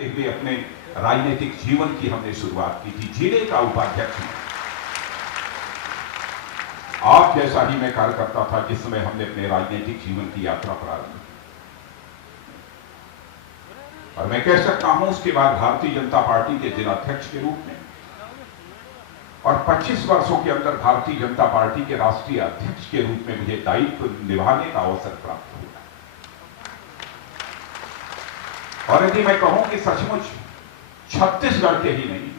रखते हुए अपने राजनीतिक जीवन की हमने शुरुआत की थी। जिले का उपाध्यक्ष आप जैसा ही मैं कार्यकर्ता था जिस समय हमने अपने राजनीतिक जीवन की यात्रा प्रारंभ की, और मैं कह सकता हूं उसके बाद भारतीय जनता पार्टी के जिलाध्यक्ष के रूप में और 25 वर्षों के अंदर भारतीय जनता पार्टी के राष्ट्रीय अध्यक्ष के रूप में मुझे दायित्व निभाने का अवसर प्राप्त हुआ। और यदि मैं कहूं कि सचमुच छत्तीसगढ़ के ही नहीं,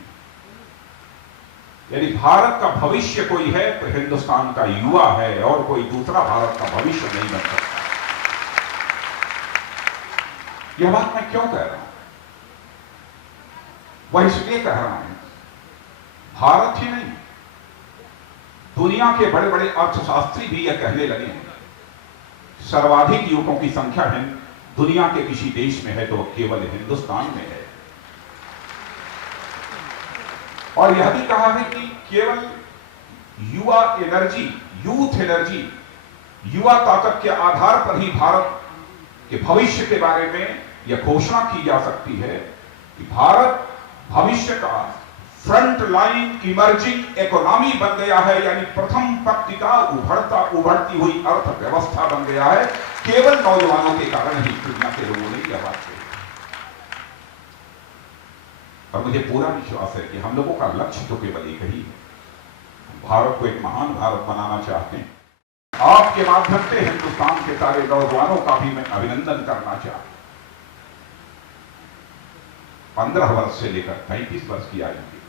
यदि भारत का भविष्य कोई है तो हिंदुस्तान का युवा है, और कोई दूसरा भारत का भविष्य नहीं बन सकता। यह बात मैं क्यों कह रहा हूं? वह इसलिए कह रहा हूं, भारत ही नहीं, दुनिया के बड़े बड़े अर्थशास्त्री भी यह कहने लगे हैं, सर्वाधिक युवकों की संख्या है दुनिया के किसी देश में है तो केवल हिंदुस्तान में है। और यह भी कहा है कि केवल युवा एनर्जी, यूथ एनर्जी, युवा ताकत के आधार पर ही भारत के भविष्य के बारे में यह घोषणा की जा सकती है कि भारत भविष्य का फ्रंट लाइन इमर्जिंग इकोनॉमी बन गया है, यानी प्रथम पंक्ति का उभरती हुई अर्थव्यवस्था बन गया है। केवल नौजवानों के कारण ही दुनिया के लोगों ने यह बात कही। और मुझे पूरा विश्वास है कि हम लोगों का लक्ष्य तो केवल एक ही है, भारत को एक महान भारत बनाना चाहते हैं। आपके माध्यम से हिंदुस्तान के सारे नौजवानों का भी मैं अभिनंदन करना चाहता हूं। 15 वर्ष से लेकर 35 वर्ष की आयु के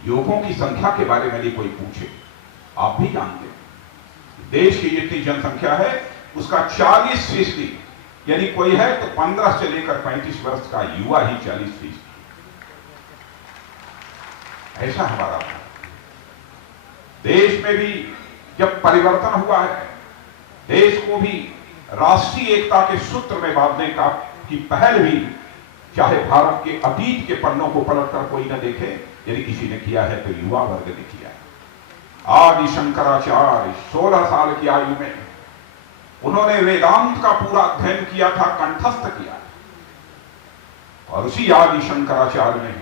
युवकों की संख्या के बारे में यदि कोई पूछे, आप भी जानते हैं देश की जितनी जनसंख्या है उसका 40%, यानी कोई है तो 15 से लेकर 35 वर्ष का युवा ही 40%। ऐसा हमारा देश में भी जब परिवर्तन हुआ है, देश को भी राष्ट्रीय एकता के सूत्र में बांधने का की पहल भी चाहे भारत के अतीत के पन्नों को पलटकर कोई न देखे, यदि किसी ने किया है तो युवा वर्ग ने किया है। आदि शंकराचार्य 16 साल की आयु में उन्होंने वेदांत का पूरा अध्ययन किया था, कंठस्थ किया, और उसी आदि शंकराचार्य ने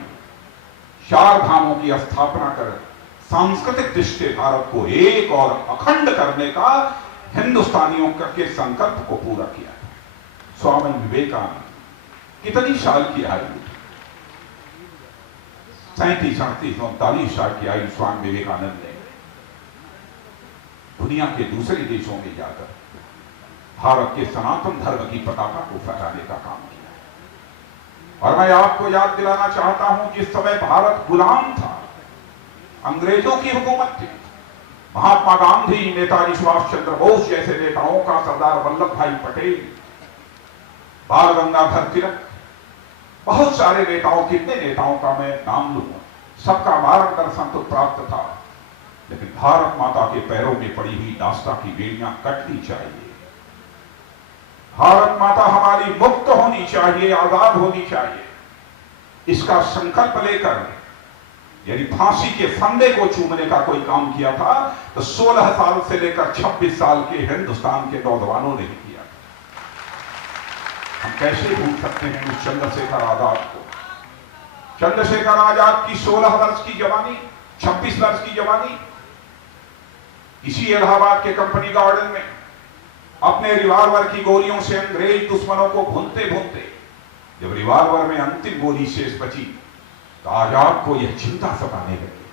चार धामों की स्थापना कर सांस्कृतिक दृष्टि से भारत को एक और अखंड करने का हिंदुस्तानियों के संकल्प को पूरा किया। स्वामी विवेकानंद कितनी साल की आयु, 37, 38, 39 साल की आयु स्वामी विवेकानंद ने दुनिया के दूसरे देशों में जाकर भारत के सनातन धर्म की पताका को फहराने का काम किया। और मैं आपको याद दिलाना चाहता हूं, जिस समय भारत गुलाम था, अंग्रेजों की हुकूमत थी, महात्मा गांधी, नेताजी सुभाष चंद्र बोस जैसे नेताओं का, सरदार वल्लभ भाई पटेल, बाल गंगाधर तिलक, बहुत सारे नेताओं, कितने नेताओं का मैं नाम लूंगा, सबका मार्गदर्शन तो प्राप्त था, लेकिन भारत माता के पैरों में पड़ी हुई दास्ता की बेड़ियां कटनी चाहिए। भारत माता हमारी मुक्त होनी चाहिए, आजाद होनी चाहिए। इसका संकल्प लेकर यदि फांसी के फंदे को चूमने का कोई काम किया था तो 16 साल से लेकर 26 साल के हिंदुस्तान के नौजवानों ने ही किया। हम कैसे भूल सकते हैं उस चंद्रशेखर आजाद को। चंद्रशेखर आजाद की 16 वर्ष की जवानी, 26 वर्ष की जवानी, इसी इलाहाबाद के कंपनी गार्डन में अपने रिवाल्वर की गोलियों से अंग्रेज दुश्मनों को भूनते भूनते जब रिवाल्वर में अंतिम गोली शेष बची तो आजाद को यह चिंता सताने लगी,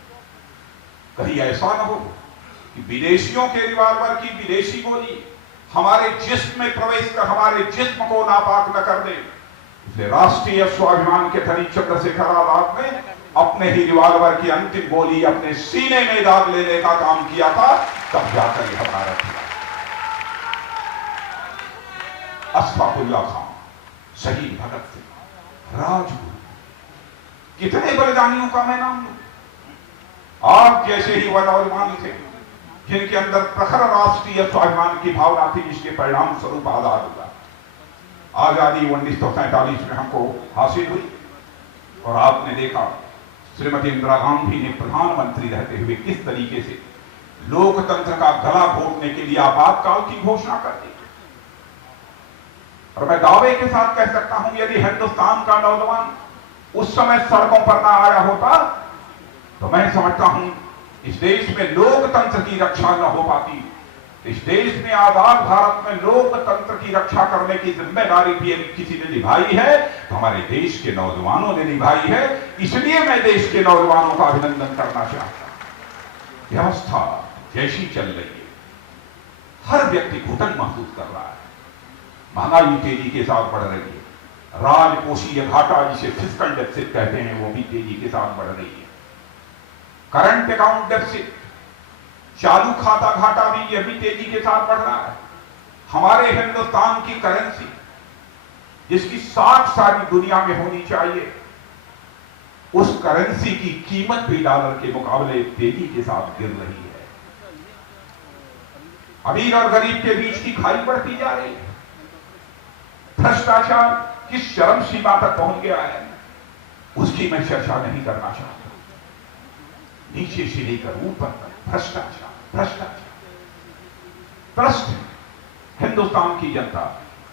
कहीं ऐसा न हो कि विदेशियों के रिवाल्वर की विदेशी गोली हमारे जिस्म में प्रवेश कर हमारे जिस्म को नापाक न कर दे। इसलिए राष्ट्रीय स्वाभिमान के धनी चंद्रशेखर आजाद ने अपने ही रिवाल्वर की अंतिम गोली अपने सीने में दाग लेने का काम किया था, तब जाकर यह भारत हुआ। अशफाकुल्ला खान, शहीद भगत सिंह, राजगुरु, कितने बलिदानियों का मैं नाम लूं। आप जैसे ही वह नौजवान थे जिनके अंदर प्रखर राष्ट्रीय स्वाभिमान की भावना थी, जिसके परिणाम स्वरूप आजाद हुआ। आजादी 1947 में हमको हासिल हुई, और आपने देखा श्रीमती इंदिरा गांधी ने प्रधानमंत्री रहते हुए किस तरीके से लोकतंत्र का गला घोटने के लिए आपातकाल की घोषणा कर दी। और मैं दावे के साथ कह सकता हूं, यदि हिंदुस्तान का नौजवान उस समय सड़कों पर ना आया होता तो मैं समझता हूं इस देश में लोकतंत्र की रक्षा न हो पाती। इस देश में, आजाद भारत में लोकतंत्र की रक्षा करने की जिम्मेदारी भी यदि किसी ने निभाई है तो हमारे देश के नौजवानों ने निभाई है। इसलिए मैं देश के नौजवानों का अभिनंदन करना चाहता हूं। व्यवस्था जैसी चल रही है, हर व्यक्ति घुटन महसूस कर रहा है। महंगाई तेजी के साथ बढ़ रही है, राजकोषीय घाटा जिसे फिस्कल डेफिसिट कहते हैं वो भी तेजी के साथ बढ़ रही है। करंट अकाउंट डेफिसिट, चालू खाता घाटा भी, यह भी तेजी के साथ बढ़ रहा है। हमारे हिंदुस्तान की करेंसी जिसकी 60 सारी दुनिया में होनी चाहिए, उस करेंसी की कीमत भी डॉलर के मुकाबले तेजी के साथ गिर रही है। अमीर और गरीब के बीच की खाई बढ़ती जा रही है। भ्रष्टाचार किस चरम सीमा तक पहुंच गया है उसकी मैं चर्चा नहीं करना चाहता। नीचे से लेकर ऊपर तक भ्रष्टाचार भ्रष्टाचार भ्रष्ट हिंदुस्तान की जनता।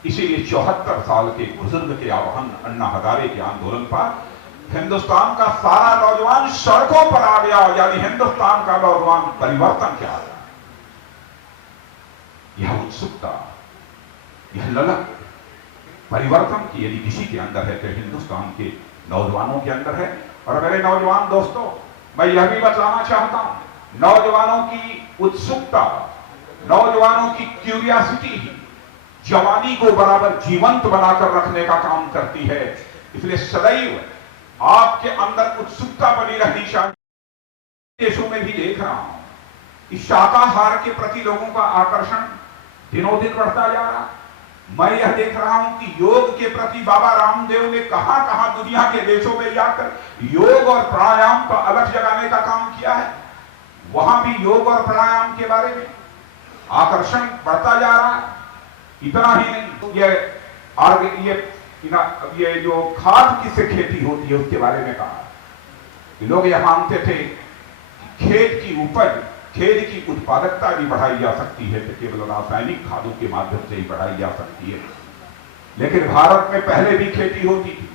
इसीलिए 74 साल के बुजुर्ग के आह्वान, अन्ना हजारे के आंदोलन पर हिंदुस्तान का सारा नौजवान सड़कों पर आ गया। यानी हिंदुस्तान का नौजवान परिवर्तन क्या है, यह उत्सुकता, यह ललक परिवर्तन की यदि किसी के अंदर है तो हिंदुस्तान के नौजवानों के अंदर है। और मेरे नौजवान दोस्तों, मैं यह भी बताना चाहता हूं, नौजवानों की उत्सुकता, नौजवानों की क्यूरियासिटी ही जवानी को बराबर जीवंत बनाकर रखने का काम करती है। इसलिए सदैव आपके अंदर उत्सुकता बनी रहनी चाहिए। देशों में भी देख रहा हूं, इस शाकाहार के प्रति लोगों का आकर्षण दिनों दिन बढ़ता जा रहा है। मैं यह देख रहा हूं कि योग के प्रति बाबा रामदेव ने कहां कहां दुनिया के देशों में जाकर योग और प्राणायाम का अलग जगाने का काम किया है। वहां भी योग और प्राणायाम के बारे में आकर्षण बढ़ता जा रहा है। इतना ही नहीं, ये जो खाद किससे खेती होती है उसके बारे में कहा। लोग यह मानते थे कि खेत की उपज, खेत की उत्पादकता भी बढ़ाई जा सकती है तो केवल रासायनिक खादों के माध्यम से ही बढ़ाई जा सकती है। लेकिन भारत में पहले भी खेती होती थी,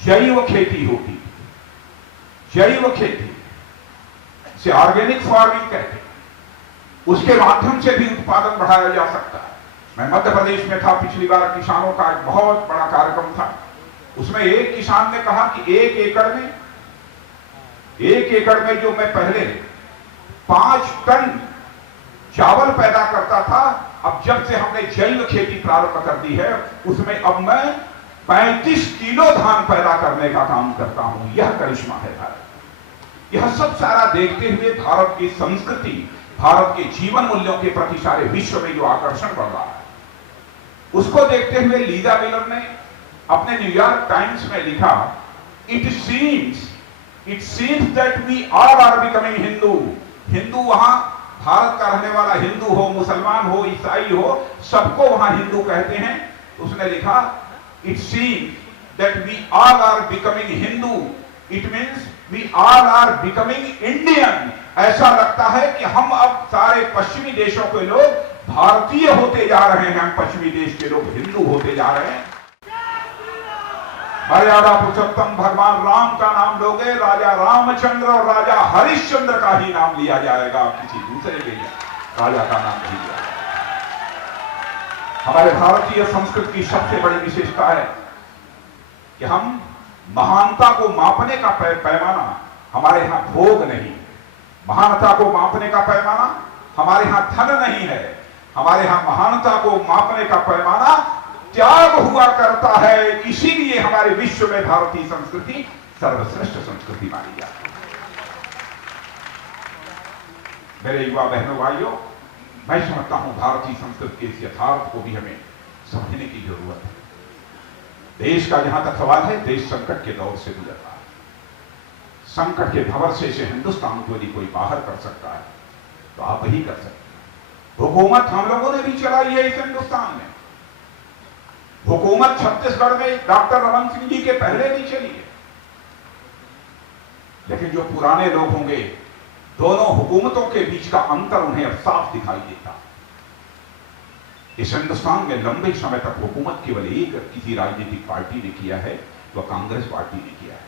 जैव खेती होती थी। जैव खेती से ऑर्गेनिक फार्मिंग कहते हैं, उसके माध्यम से भी उत्पादन बढ़ाया जा सकता है। मैं मध्य प्रदेश में था, पिछली बार किसानों का एक बहुत बड़ा कार्यक्रम था। उसमें एक किसान ने कहा कि एक एकड़ में जो मैं पहले 5 टन चावल पैदा करता था, अब जब से हमने जैव खेती प्रारंभ कर दी है उसमें अब मैं 35 किलो धान पैदा करने का काम करता हूं। यह करिश्मा है भारत। यह सब सारा देखते हुए भारत की संस्कृति, भारत के जीवन मूल्यों के प्रति सारे विश्व में जो आकर्षण बढ़ रहा है, उसको देखते हुए लीजा मिलर ने अपने न्यूयॉर्क टाइम्स में लिखा, it seems that we all are becoming Hindu. Hindu वहां भारत का रहने वाला हिंदू हो, मुसलमान हो, ईसाई हो, सबको वहां हिंदू कहते हैं। उसने लिखा, it seems that we all are becoming Hindu, it means we all are becoming Indian. ऐसा लगता है कि हम अब सारे पश्चिमी देशों के लोग भारतीय होते जा रहे हैं, हम पश्चिमी देश के लोग हिंदू होते जा रहे हैं। मर्यादा पुरुषोत्तम भगवान राम का नाम लोगे, राजा रामचंद्र और राजा हरिश्चंद्र का ही नाम लिया जाएगा, किसी दूसरे के राजा का नाम नहीं लिया जाएगा। हमारे भारतीय संस्कृति की सबसे बड़ी विशेषता है कि हम महानता को मापने का पैमाना हमारे यहां भोग नहीं, महानता को मापने का पैमाना हमारे यहां धन नहीं है, हमारे यहां महानता को मापने का पैमाना त्याग हुआ करता है। इसीलिए हमारे विश्व में भारतीय संस्कृति सर्वश्रेष्ठ संस्कृति मानी जाती है। मेरे युवा बहनों भाइयों, मैं समझता हूं भारतीय संस्कृति के इस यथार्थ को भी हमें समझने की जरूरत है। देश का जहां तक सवाल है, देश संकट के दौर से गुजर रहा है। संकट के भंवर से हिंदुस्तान को यदि कोई बाहर कर सकता है तो आप ही कर सकते हैं। हुकूमत हम लोगों ने भी चलाई है इस हिंदुस्तान में। हुकूमत छत्तीसगढ़ में डॉक्टर रमन सिंह जी के पहले नहीं चली है, लेकिन जो पुराने लोग होंगे, दोनों हुकूमतों के बीच का अंतर उन्हें अब साफ दिखाई देता। इस हिंदुस्तान में लंबे समय तक हुकूमत केवल एक किसी राजनीतिक पार्टी ने किया है, वह कांग्रेस पार्टी ने किया है।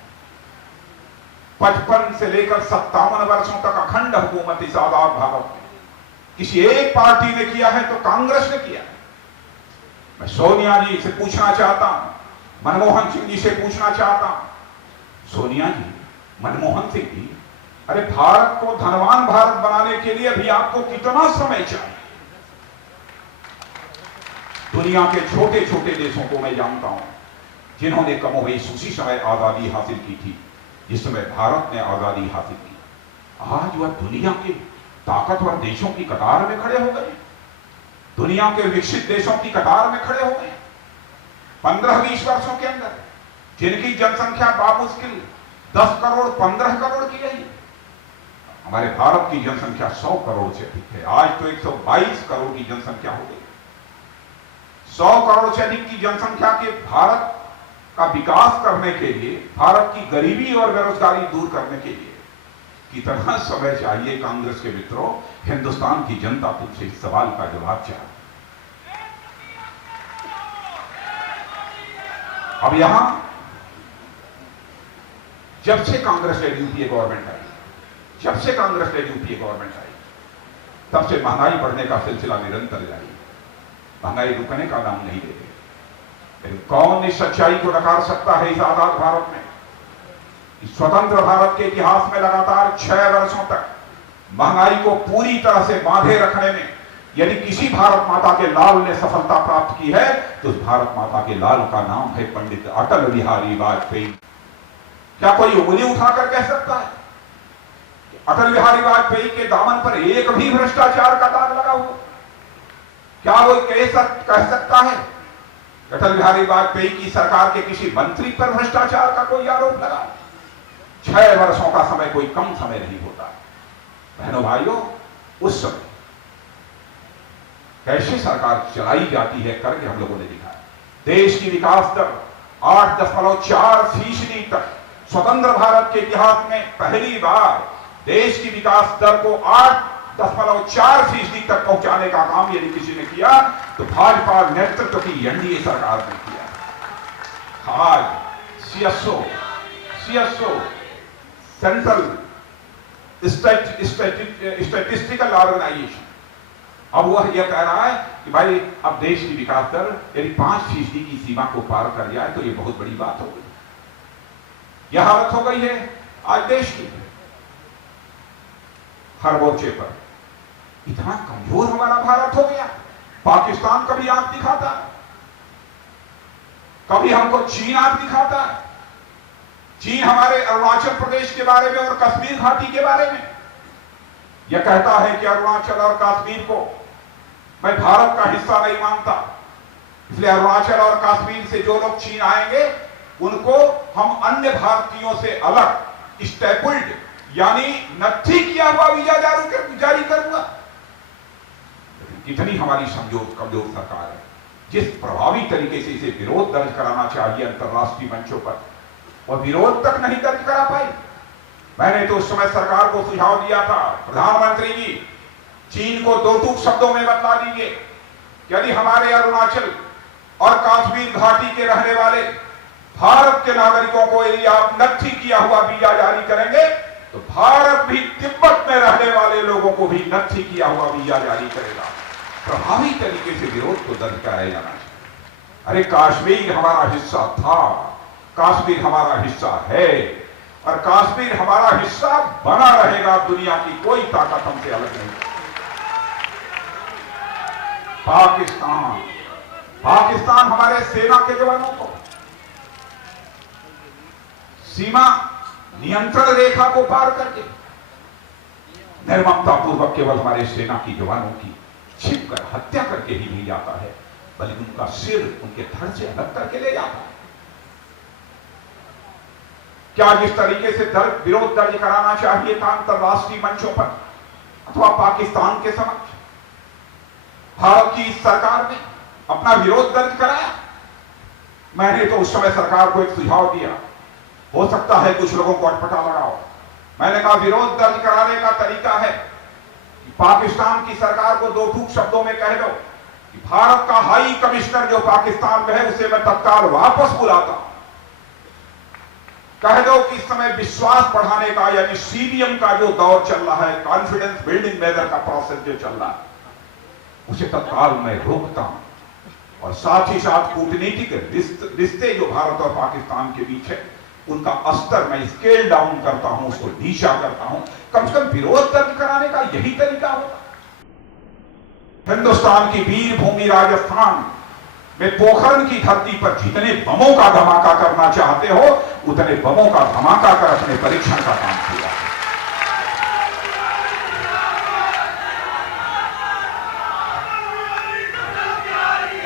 55 से लेकर 57 वर्षों तक अखंड हुकूमत इस आजाद भारत में किसी एक पार्टी ने किया है तो कांग्रेस ने किया है। मैं सोनिया जी से पूछना चाहता हूं, मनमोहन सिंह जी से पूछना चाहता हूं, सोनिया जी, मनमोहन सिंह जी, अरे भारत को धनवान भारत बनाने के लिए अभी आपको कितना समय चाहिए? दुनिया के छोटे छोटे देशों को मैं जानता हूं जिन्होंने कमोबेश उसी समय आजादी हासिल की थी जिस समय भारत ने आजादी हासिल की। आज वह दुनिया के ताकतवर देशों की कतार में खड़े हो गए, दुनिया के विकसित देशों की कतार में खड़े हो गए। 15-20 वर्षों के अंदर जिनकी जनसंख्या बामुश्किल 10 करोड़ 15 करोड़ की रही, हमारे भारत की जनसंख्या 100 करोड़ से अधिक है। आज तो 122 करोड़ की जनसंख्या हो गई। 100 करोड़ से अधिक की जनसंख्या के भारत का विकास करने के लिए, भारत की गरीबी और बेरोजगारी दूर करने के लिए कितना समय चाहिए? कांग्रेस के मित्रों, हिंदुस्तान की जनता तुमसे इस सवाल का जवाब चाहती। अब यहां जब से कांग्रेस लड़ी यूपीए गवर्नमेंट आई, जब से कांग्रेस लड़ी यूपीए गवर्नमेंट आई, तब से महंगाई बढ़ने का सिलसिला निरंतर जारी। महंगाई रुकने का नाम नहीं लेते। लेकिन कौन इस सच्चाई को नकार सकता है? इस आजाद भारत में, इस स्वतंत्र भारत के इतिहास में लगातार 6 वर्षों तक महंगाई को पूरी तरह से बांधे रखने में यदि किसी भारत माता के लाल ने सफलता प्राप्त की है तो उस भारत माता के लाल का नाम है पंडित अटल बिहारी वाजपेयी। क्या कोई उंगली उठाकर कह सकता है कि अटल बिहारी वाजपेयी के दामन पर एक भी भ्रष्टाचार का दाग लगा हुआ? क्या वो कह सकता है अटल बिहारी वाजपेयी की सरकार के किसी मंत्री पर भ्रष्टाचार का कोई आरोप लगा? 6 वर्षों का समय कोई कम समय नहीं होता। बहनों भाइयों, उस समय कैसे सरकार चलाई जाती है करके हम लोगों ने दिखाया। देश की विकास दर 8.4% तक, स्वतंत्र भारत के इतिहास में पहली बार देश की विकास दर को 8.4% तक पहुंचाने का काम यदि किसी ने किया तो भाजपा नेतृत्व की एनडीए सरकार ने किया। आज सीएसओ सेंट्रल स्टैटिस्टिकल ऑर्गेनाइजेशन अब वह यह कह रहा है कि भाई अब देश की विकास दर यदि 5% की सीमा को पार कर जाए तो यह बहुत बड़ी बात हो गई। यह हालत हो गई है आज देश की। हर मोर्चे पर इतना कमजोर हमारा भारत हो गया। पाकिस्तान कभी आंख दिखाता, कभी हमको चीन आंख दिखाता। चीन हमारे अरुणाचल प्रदेश के बारे में और कश्मीर घाटी के बारे में यह कहता है कि अरुणाचल और कश्मीर को मैं भारत का हिस्सा नहीं मानता, इसलिए अरुणाचल और कश्मीर से जो लोग चीन आएंगे उनको हम अन्य भारतीयों से अलग स्टेपल्ड यानी नत्थी किया हुआ वीजा जारी करूंगा। कितनी हमारी कमजोर सरकार है। जिस प्रभावी तरीके से इसे विरोध दर्ज कराना चाहिए अंतर्राष्ट्रीय मंचों पर, और विरोध तक नहीं दर्ज करा पाई। मैंने तो उस समय सरकार को सुझाव दिया था, प्रधानमंत्री जी चीन को 2 टूक शब्दों में बतला दीजिए कि यदि हमारे अरुणाचल और कश्मीर घाटी के रहने वाले भारत के नागरिकों को यदि आप नत्थी किया हुआ वीजा जारी करेंगे तो भारत भी तिब्बत में रहने वाले लोगों को भी नत्थी किया हुआ वीजा जारी करेगा। प्रभावी तरीके से विरोध को दर्ज कराया जाना चाहिए। अरे कश्मीर हमारा हिस्सा था, कश्मीर हमारा हिस्सा है और कश्मीर हमारा हिस्सा बना रहेगा। दुनिया की कोई ताकत हमसे अलग नहीं। पाकिस्तान हमारे सेना के जवानों को सीमा नियंत्रण रेखा को पार करके निर्ममता पूर्वक केवल हमारे सेना की जवानों की छिपकर हत्या करके ही नहीं जाता है, बल्कि उनका सिर उनके धड़ से अलग करके ले जाता है। क्या जिस तरीके से विरोध दर्ज कराना चाहिए था अंतर्राष्ट्रीय मंचों पर अथवा पाकिस्तान के समक्ष, भारत की इस सरकार ने अपना विरोध दर्ज कराया? मैंने तो उस समय सरकार को एक सुझाव दिया, हो सकता है कुछ लोगों को अटपटा लगाओ। मैंने कहा विरोध दर्ज कराने का तरीका है कि पाकिस्तान की सरकार को 2 टूक शब्दों में कह दो कि भारत का हाई कमिश्नर जो पाकिस्तान में है उसे मैं तत्काल वापस बुलाता हूं। कह दो कि इस समय विश्वास बढ़ाने का यानी सीबीएम का जो दौर चल रहा है, कॉन्फिडेंस बिल्डिंग मेजर का प्रोसेस जो चल रहा है, उसे तत्काल मैं रोकता हूं। और साथ ही साथ कूटनीतिक रिश्ते जो भारत और पाकिस्तान के बीच है उनका स्तर मैं स्केल डाउन करता हूं, उसको नीचा करता हूं। कम से कम विरोध दर्ज कराने का यही तरीका होगा। हिंदुस्तान की वीर भूमि राजस्थान में पोखरण की धरती पर जितने बमों का धमाका करना चाहते हो उतने बमों का धमाका कर अपने परीक्षण का काम किया।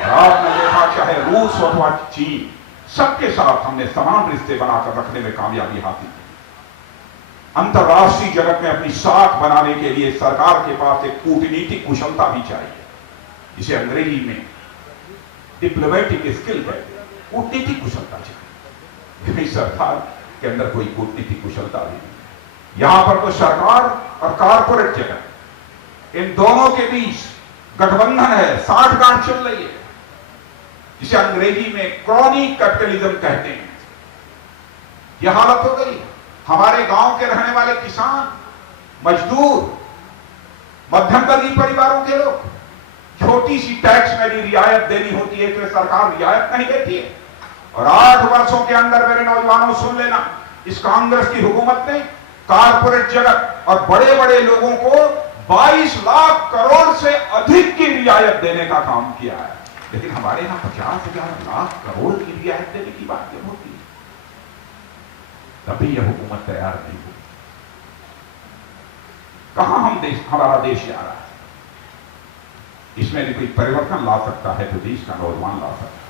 और आपने देखा चाहे रूस अथवा चीन, सबके साथ हमने समान रिश्ते बनाकर रखने में कामयाबी हासिल की। अंतर्राष्ट्रीय जगत में अपनी साख बनाने के लिए सरकार के पास एक कूटनीतिक कुशलता भी चाहिए, जिसे अंग्रेजी में डिप्लोमेटिक स्किल है, कूटनीतिक कुशलता चाहिए। मेरी सरकार के अंदर कोई कूटनीतिक कुशलता नहीं। यहां पर तो सरकार और कारपोरेट जगत इन दोनों के बीच गठबंधन है, साठगांठ चल रही है, जिसे अंग्रेजी में क्रॉनी कैपिटलिज्म कहते हैं। यह हालत हो गई। हमारे गांव के रहने वाले किसान, मजदूर, मध्यम वर्गीय परिवारों के लोग, छोटी सी टैक्स में भी रियायत देनी होती है तो सरकार रियायत नहीं देती है। और 8 वर्षों के अंदर मेरे नौजवानों सुन लेना, इस कांग्रेस की हुकूमत ने कारपोरेट जगत और बड़े बड़े लोगों को 22 लाख करोड़ से अधिक की रियायत देने का काम किया है। लेकिन हमारे यहां 50,000 लाख करोड़ की रियायत देने की बात जब होती है तभी यह हुकूमत तैयार नहीं हुई। कहां हमारा देश जा रहा है? इसमें कोई परिवर्तन ला सकता है तो देश का नौजवान ला सकता है।